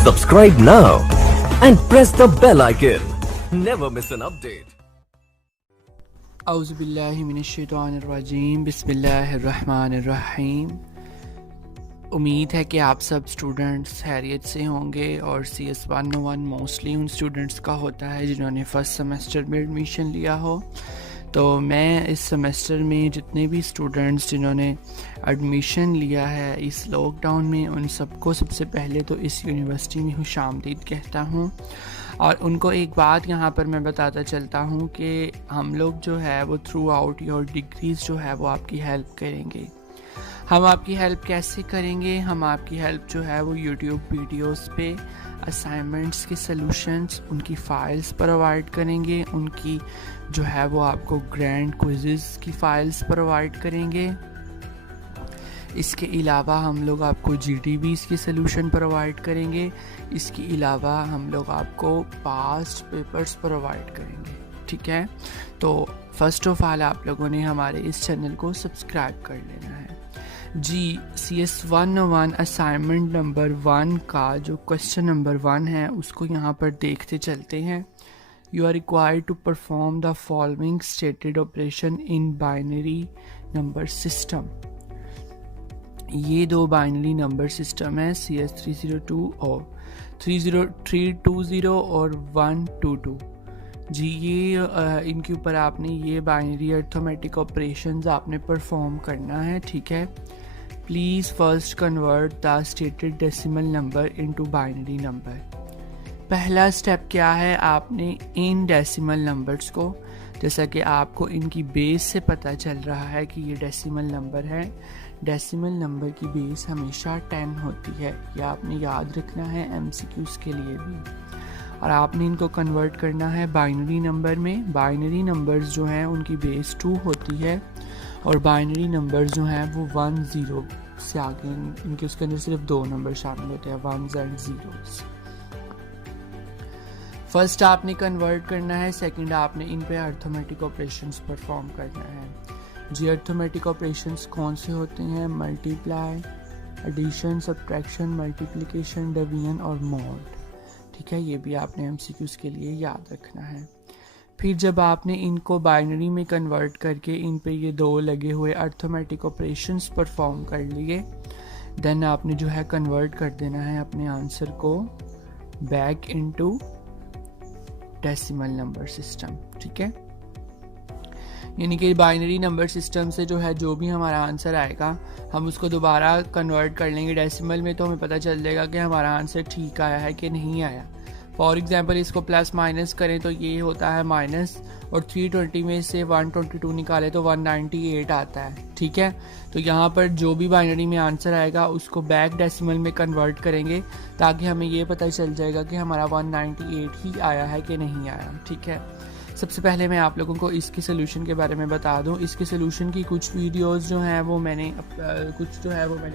Subscribe now and press the bell icon. Never miss an update. औज़ुबिल्लाहिमिनश्शैतानिर्रजीम बिस्मिल्लाहिर्रहमानिर्रहीम। उम्मीद है कि आप सब स्टूडेंट्स खैरियत से होंगे और CS 101 मोस्टली उन स्टूडेंट्स का होता है जिन्होंने फ़र्स्ट सेमेस्टर में एडमिशन लिया हो। तो मैं इस सेमेस्टर में जितने भी स्टूडेंट्स जिन्होंने एडमिशन लिया है इस लॉकडाउन में, उन सबको सबसे पहले तो इस यूनिवर्सिटी में खुशामदीद कहता हूँ। और उनको एक बात यहाँ पर मैं बताता चलता हूँ कि हम लोग जो है वो थ्रू आउट योर डिग्रीज़ जो है वो आपकी हेल्प करेंगे। हम आपकी हेल्प कैसे करेंगे? हम आपकी हेल्प जो है वो यूट्यूब वीडियोस पे असाइनमेंट्स के सॉल्यूशंस, उनकी फ़ाइल्स प्रोवाइड करेंगे। उनकी जो है वो आपको ग्रैंड क्विज़ेस की फ़ाइल्स प्रोवाइड करेंगे। इसके अलावा हम लोग आपको GDBs की सॉल्यूशन प्रोवाइड करेंगे। इसके अलावा हम लोग आपको पास्ट पेपर्स प्रोवाइड करेंगे। ठीक है, तो फर्स्ट ऑफ ऑल आप लोगों ने हमारे इस चैनल को सब्सक्राइब कर लेना है जी। CS 101 असाइनमेंट नंबर 1 का जो क्वेश्चन नंबर 1 है उसको यहाँ पर देखते चलते हैं। You are required to perform the following stated operation in binary number system. ये दो बाइनरी नंबर सिस्टम है, CS 302 और 320 और 122 जी। ये इनके ऊपर आपने ये बाइनरी अर्थमेटिक ऑपरेशंस आपने परफॉर्म करना है। ठीक है, please first convert the stated decimal number into binary number. पहला स्टेप क्या है? आपने इन डेसिमल नंबर्स को, जैसा कि आपको इनकी बेस से पता चल रहा है कि ये डेसिमल नंबर है, डेसिमल नंबर की बेस हमेशा 10 होती है। यह आपने याद रखना है MCQs के लिए भी। और आपने इनको कन्वर्ट करना है बाइनरी नंबर में। बाइनरी नंबर्स जो हैं उनकी बेस 2 होती है और बाइनरी नंबर्स जो हैं वो 1 0 से आगे इनके उसके अंदर सिर्फ 2 नंबर शामिल होते हैं, 1s and 0s। फर्स्ट आपने कन्वर्ट करना है, सेकंड आपने इन पे अर्थमेटिक ऑपरेशंस परफॉर्म करना है जी। अर्थमेटिक ऑपरेशंस कौन से होते हैं? Multiply, addition, subtraction, multiplication, division और मॉड। ठीक है, ये भी आपने MCQs के लिए याद रखना है। फिर जब आपने इनको बाइनरी में कन्वर्ट करके इन पे ये 2 लगे हुए अर्थमेटिक ऑपरेशंस परफॉर्म कर लिए, देन आपने जो है कन्वर्ट कर देना है अपने आंसर को back into decimal number system. ठीक है, यानी कि बाइनरी नंबर सिस्टम से जो है जो भी हमारा आंसर आएगा हम उसको दोबारा कन्वर्ट कर लेंगे डेसिमल में, तो हमें पता चल जाएगा कि हमारा आंसर ठीक आया है कि नहीं आया। फॉर एग्जांपल इसको प्लस माइनस करें तो ये होता है माइनस, और 320 में से 122 निकाले तो 198 आता है। ठीक है, तो यहाँ पर जो भी बाइनरी में आंसर आएगा उसको बैक डेसिमल में कन्वर्ट करेंगे ताकि हमें ये पता चल जाएगा कि हमारा 198 ही आया है कि नहीं आया। ठीक है, सबसे पहले मैं आप लोगों को इसके सोल्यूशन के बारे में बता दूं। इसके सोल्यूशन की कुछ वीडियोस जो हैं वो मैंने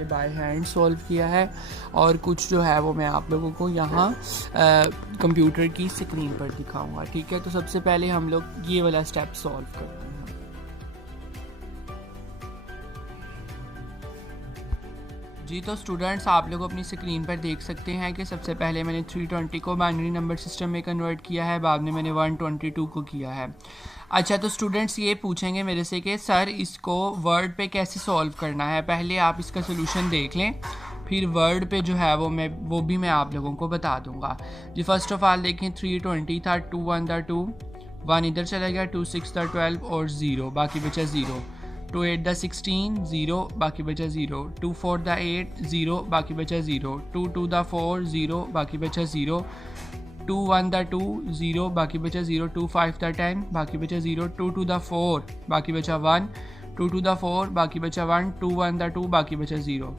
बाय हैंड सॉल्व किया है और कुछ जो है वो मैं आप लोगों को यहाँ कंप्यूटर की स्क्रीन पर दिखाऊंगा। ठीक है, तो सबसे पहले हम लोग ये वाला स्टेप सॉल्व करते हैं जी। तो स्टूडेंट्स आप लोग अपनी स्क्रीन पर देख सकते हैं कि सबसे पहले मैंने 320 को बाइनरी नंबर सिस्टम में कन्वर्ट किया है, बाद में मैंने 122 को किया है। अच्छा, तो स्टूडेंट्स ये पूछेंगे मेरे से कि सर इसको वर्ड पे कैसे सॉल्व करना है। पहले आप इसका सोल्यूशन देख लें, फिर वर्ड पे जो है वो भी मैं आप लोगों को बता दूंगा जी। फर्स्ट ऑफ ऑल देखें, 320 था, 2 1 था 2, 1 इधर चला गया, 2 6 था 12 और 0 बाकी बचा 0, 2 8 दा 16 0 बाकी बचा 0, 2 4 दा 8 0 बाकी बचा 0, 2 2 दा 4 0 बाकी बचा 0, 2 1 दा 2 0 बाकी बचा 0, 2 5 दा 10 बाकी बचा 0, 2 2 दा 4 बाकी बचा 1, 2 2 दा 4 बाकी बचा 1, 2 1 दा 2 बाकी बचा 0।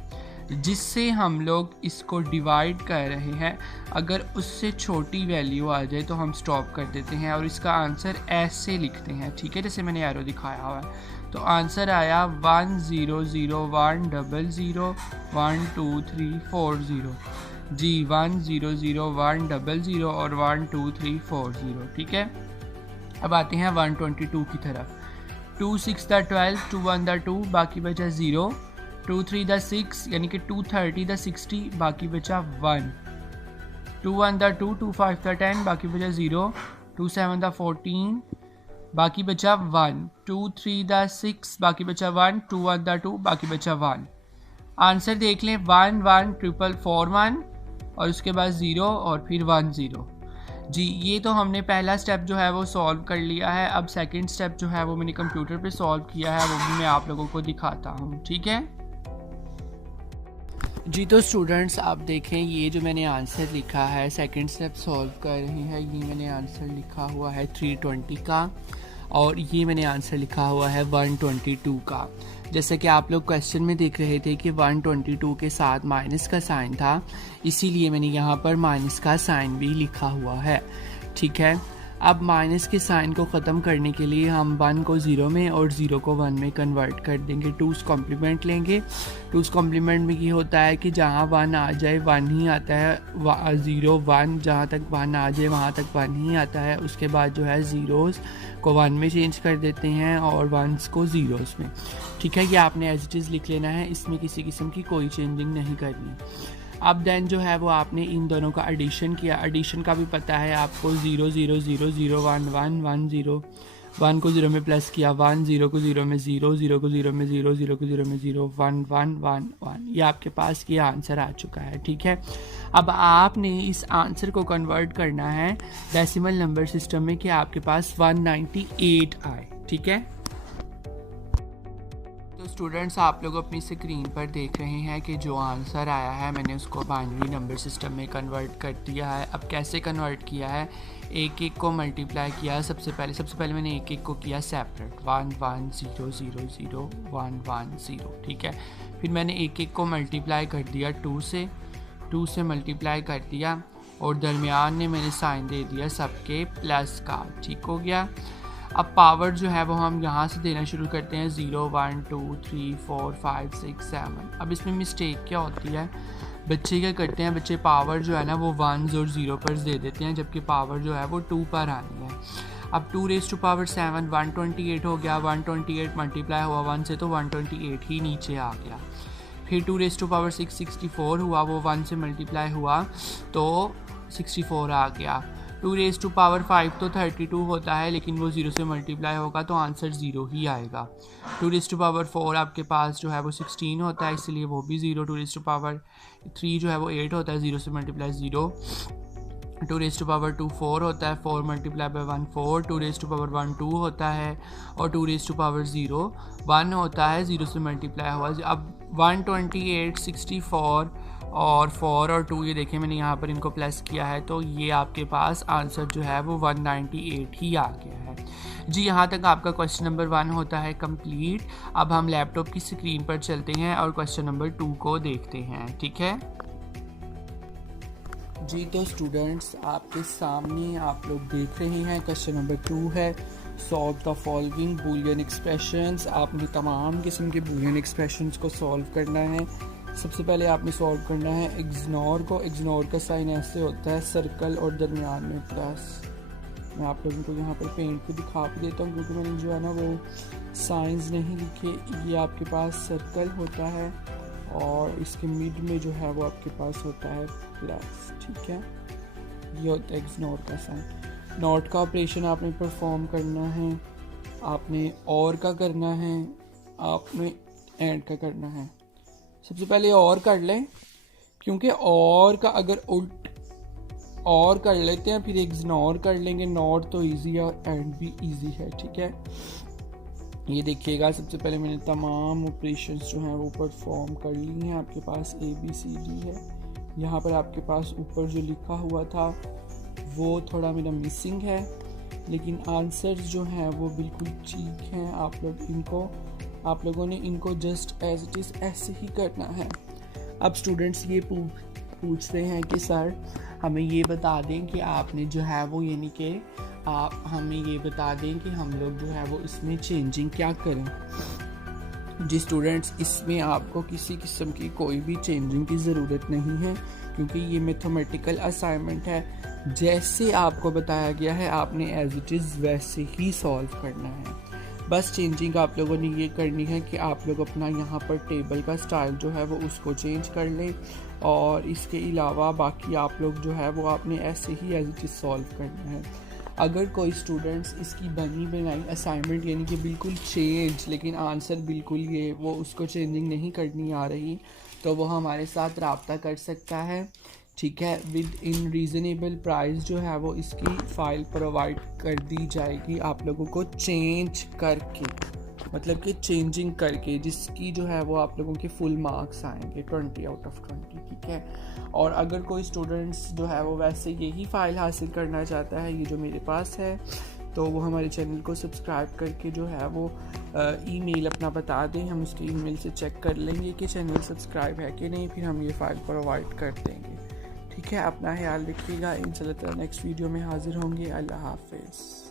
जिससे हम लोग इसको डिवाइड कर रहे हैं, अगर उससे छोटी वैल्यू आ जाए तो हम स्टॉप कर देते हैं और इसका आंसर ऐसे लिखते हैं। ठीक है, जैसे मैंने एरो दिखाया हुआ है। तो आंसर आया 1 0 0 1 0 0 1 2 3 4 0 जी। 1 0 0 1 0 0 और 1 2 3 4 0। ठीक है, अब आते हैं 122 की तरफ। 2 6 दा 12, 2 1 दा 2 बाकी बचा 0, 2 3 दा 6 यानी कि 2 30 दा 60 बाकी बचा 1, 2 1 दा 2, 2 5 दा 10, बाकी बचा 0, 2 7 दा 14, बाकी बचा 1, 2 3 दा 6, बाकी बचा 1, 2 1 दा 2, बाकी बचा 1। आंसर देख लें 1 1 ट्रिपल 4 1 और उसके बाद 0 और फिर 1 0। जी ये तो हमने पहला स्टेप जो है वो सॉल्व कर लिया है। अब सेकंड स्टेप जो है वो मैंने कंप्यूटर पे सॉल्व किया है, वो भी मैं आप लोगों को दिखाता हूँ, ठीक है जी। तो स्टूडेंट्स आप देखें, ये जो मैंने आंसर लिखा है सेकंड स्टेप सॉल्व कर रहे हैं, ये मैंने आंसर लिखा हुआ है 320 का और ये मैंने आंसर लिखा हुआ है 122 का। जैसे कि आप लोग क्वेश्चन में देख रहे थे कि 122 के साथ माइनस का साइन था, इसीलिए मैंने यहाँ पर माइनस का साइन भी लिखा हुआ है, ठीक है। अब माइनस के साइन को ख़त्म करने के लिए हम 1 को 0 में और 0 को 1 में कन्वर्ट कर देंगे। 2's कॉम्प्लीमेंट लेंगे। 2's कॉम्प्लीमेंट में ये होता है कि जहाँ 1 आ जाए 1 ही आता है, 0 1 जहाँ तक 1 आ जाए वहाँ तक 1 ही आता है। उसके बाद जो है ज़ीरोज़ को 1 में चेंज कर देते हैं और 1s को ज़ीरोज़ में, ठीक है। ये आपने एज इट इज़ लिख लेना है, इसमें किसी किस्म की कोई चेंजिंग नहीं करनी। अब देन जो है वो आपने इन दोनों का एडिशन किया। एडिशन का भी पता है आपको, 0 0 0 0 1 1 1 0, 1 को 0 में प्लस किया 1, 0 को 0 में 0, 0 को 0 में 0, 0 को 0 में 0, 1 1 1 1। ये आपके पास ये आंसर आ चुका है, ठीक है। अब आपने इस आंसर को कन्वर्ट करना है डेसिमल नंबर सिस्टम में कि आपके पास 198 आए, ठीक है। तो स्टूडेंट्स आप लोग अपनी स्क्रीन पर देख रहे हैं कि जो आंसर आया है मैंने उसको बाइनरी नंबर सिस्टम में कन्वर्ट कर दिया है। अब कैसे कन्वर्ट किया है, एक एक को मल्टीप्लाई किया। सबसे पहले मैंने एक एक को किया सेपरेट, 1 1 0 0 0 1 1 0, ठीक है। फिर मैंने एक एक को मल्टीप्लाई कर दिया 2 से मल्टीप्लाई कर दिया और दरमियान में मैंने साइन दे दिया सबके प्लस का, ठीक हो गया। अब पावर जो है वो हम यहाँ से देना शुरू करते हैं, 0 1 2 3 4 5 6 7। अब इसमें मिस्टेक क्या होती है, बच्चे क्या करते हैं, बच्चे पावर जो है ना वो 1s और 0 पर दे देते हैं, जबकि पावर जो है वो 2 पर आनी है। अब 2 raised to power 7 128 हो गया, 128 मल्टीप्लाई हुआ 1 से तो 128 ही नीचे आ गया। फिर 2 raised to power 6 64 हुआ, वो 1 से मल्टीप्लाई हुआ तो 64 आ गया। 2 raised to power 5 तो 32 होता है, लेकिन वो 0 से मल्टीप्लाई होगा तो आंसर 0 ही आएगा। 2 raised to power 4 आपके पास जो है वो 16 होता है, इसलिए वो भी 0। 2 raised to power 3 जो है वो 8 होता है, 0 से मल्टीप्लाई 0। 2 raised to power 2 4 होता है, 4 multiply by 1 4। 2 raised to power 1 2 होता है और 2 raised to power 0 1 होता है, 0 से मल्टीप्लाई हुआ। अब 128 64 और 4 और 2 ये देखें मैंने यहाँ पर इनको प्लस किया है, तो ये आपके पास आंसर जो है वो 198 ही आ गया है जी। यहाँ तक आपका क्वेश्चन नंबर 1 होता है कंप्लीट। अब हम लैपटॉप की स्क्रीन पर चलते हैं और क्वेश्चन नंबर 2 को देखते हैं, ठीक है जी। तो स्टूडेंट्स आपके सामने आप लोग देख रहे हैं क्वेश्चन नंबर 2 है, solve the following Boolean expressions. आपने तमाम किस्म के बूलियन एक्सप्रेशंस को सॉल्व करना है। सबसे पहले आपने सॉल्व करना है इग्नोर को। इग्नोर का साइन ऐसे होता है, सर्कल और दरमियान में प्लस। मैं आप लोगों को यहाँ पर पेंट को दिखा भी देता हूँ, क्योंकि मैंने जो है ना वो साइंस नहीं लिखे। ये आपके पास सर्कल होता है और इसके मिड में जो है वो आपके पास होता है प्लस, ठीक है। ये होता है इग्नोर का साइन। नॉट का ऑपरेशन आपने परफॉर्म करना है, आपने और का करना है, आपने एंड का करना है। सबसे पहले और कर लें, क्योंकि और का अगर उल्ट और कर लेते हैं फिर इग्नोर कर लेंगे। नॉट तो इजी है और एंड भी इजी है, ठीक है। ये देखिएगा, सबसे पहले मैंने तमाम ऑपरेशंस जो हैं वो परफॉर्म कर ली हैं। आपके पास ABCD है। यहाँ पर आपके पास ऊपर जो लिखा हुआ था वो थोड़ा मेरा मिसिंग है, लेकिन आंसर्स जो हैं वो बिल्कुल ठीक हैं। आप लोगों ने इनको जस्ट एज इट इज़ ऐसे ही करना है। अब स्टूडेंट्स ये पूछते हैं कि सर हमें ये बता दें कि आपने जो है वो यानी कि आप हमें ये बता दें कि हम लोग जो है वो इसमें चेंजिंग क्या करें। जी स्टूडेंट्स, इसमें आपको किसी किस्म की कोई भी चेंजिंग की ज़रूरत नहीं है, क्योंकि ये मैथमेटिकल असाइनमेंट है। जैसे आपको बताया गया है आपने एज इट इज़ वैसे ही सॉल्व करना है। बस चेंजिंग आप लोगों ने ये करनी है कि आप लोग अपना यहाँ पर टेबल का स्टाइल जो है वो उसको चेंज कर लें और इसके अलावा बाकी आप लोग जो है वो आपने ऐसे ही एज इट इज़ सॉल्व करना है। अगर कोई स्टूडेंट्स इसकी बनी बनाई असाइनमेंट यानी कि बिल्कुल चेंज लेकिन आंसर बिल्कुल ये वो उसको चेंजिंग नहीं करनी आ रही, तो वो हमारे साथ रब्ता कर सकता है, ठीक है। विद इन रीज़नेबल प्राइस जो है वो इसकी फ़ाइल प्रोवाइड कर दी जाएगी आप लोगों को चेंज करके, मतलब कि चेंजिंग करके, जिसकी जो है वो आप लोगों के फुल मार्क्स आएंगे 20 आउट ऑफ 20, ठीक है। और अगर कोई स्टूडेंट्स जो है वो वैसे यही फ़ाइल हासिल करना चाहता है, ये जो मेरे पास है, तो वो हमारे चैनल को सब्सक्राइब करके जो है वो ईमेल अपना बता दें, हम उसके ईमेल से चेक कर लेंगे कि चैनल सब्सक्राइब है कि नहीं, फिर हम ये फ़ाइल प्रोवाइड कर देंगे, ठीक है। अपना ख्याल रखिएगा, इंशाल्लाह नेक्स्ट वीडियो में हाज़िर होंगे। अल्लाह हाफ़िज़।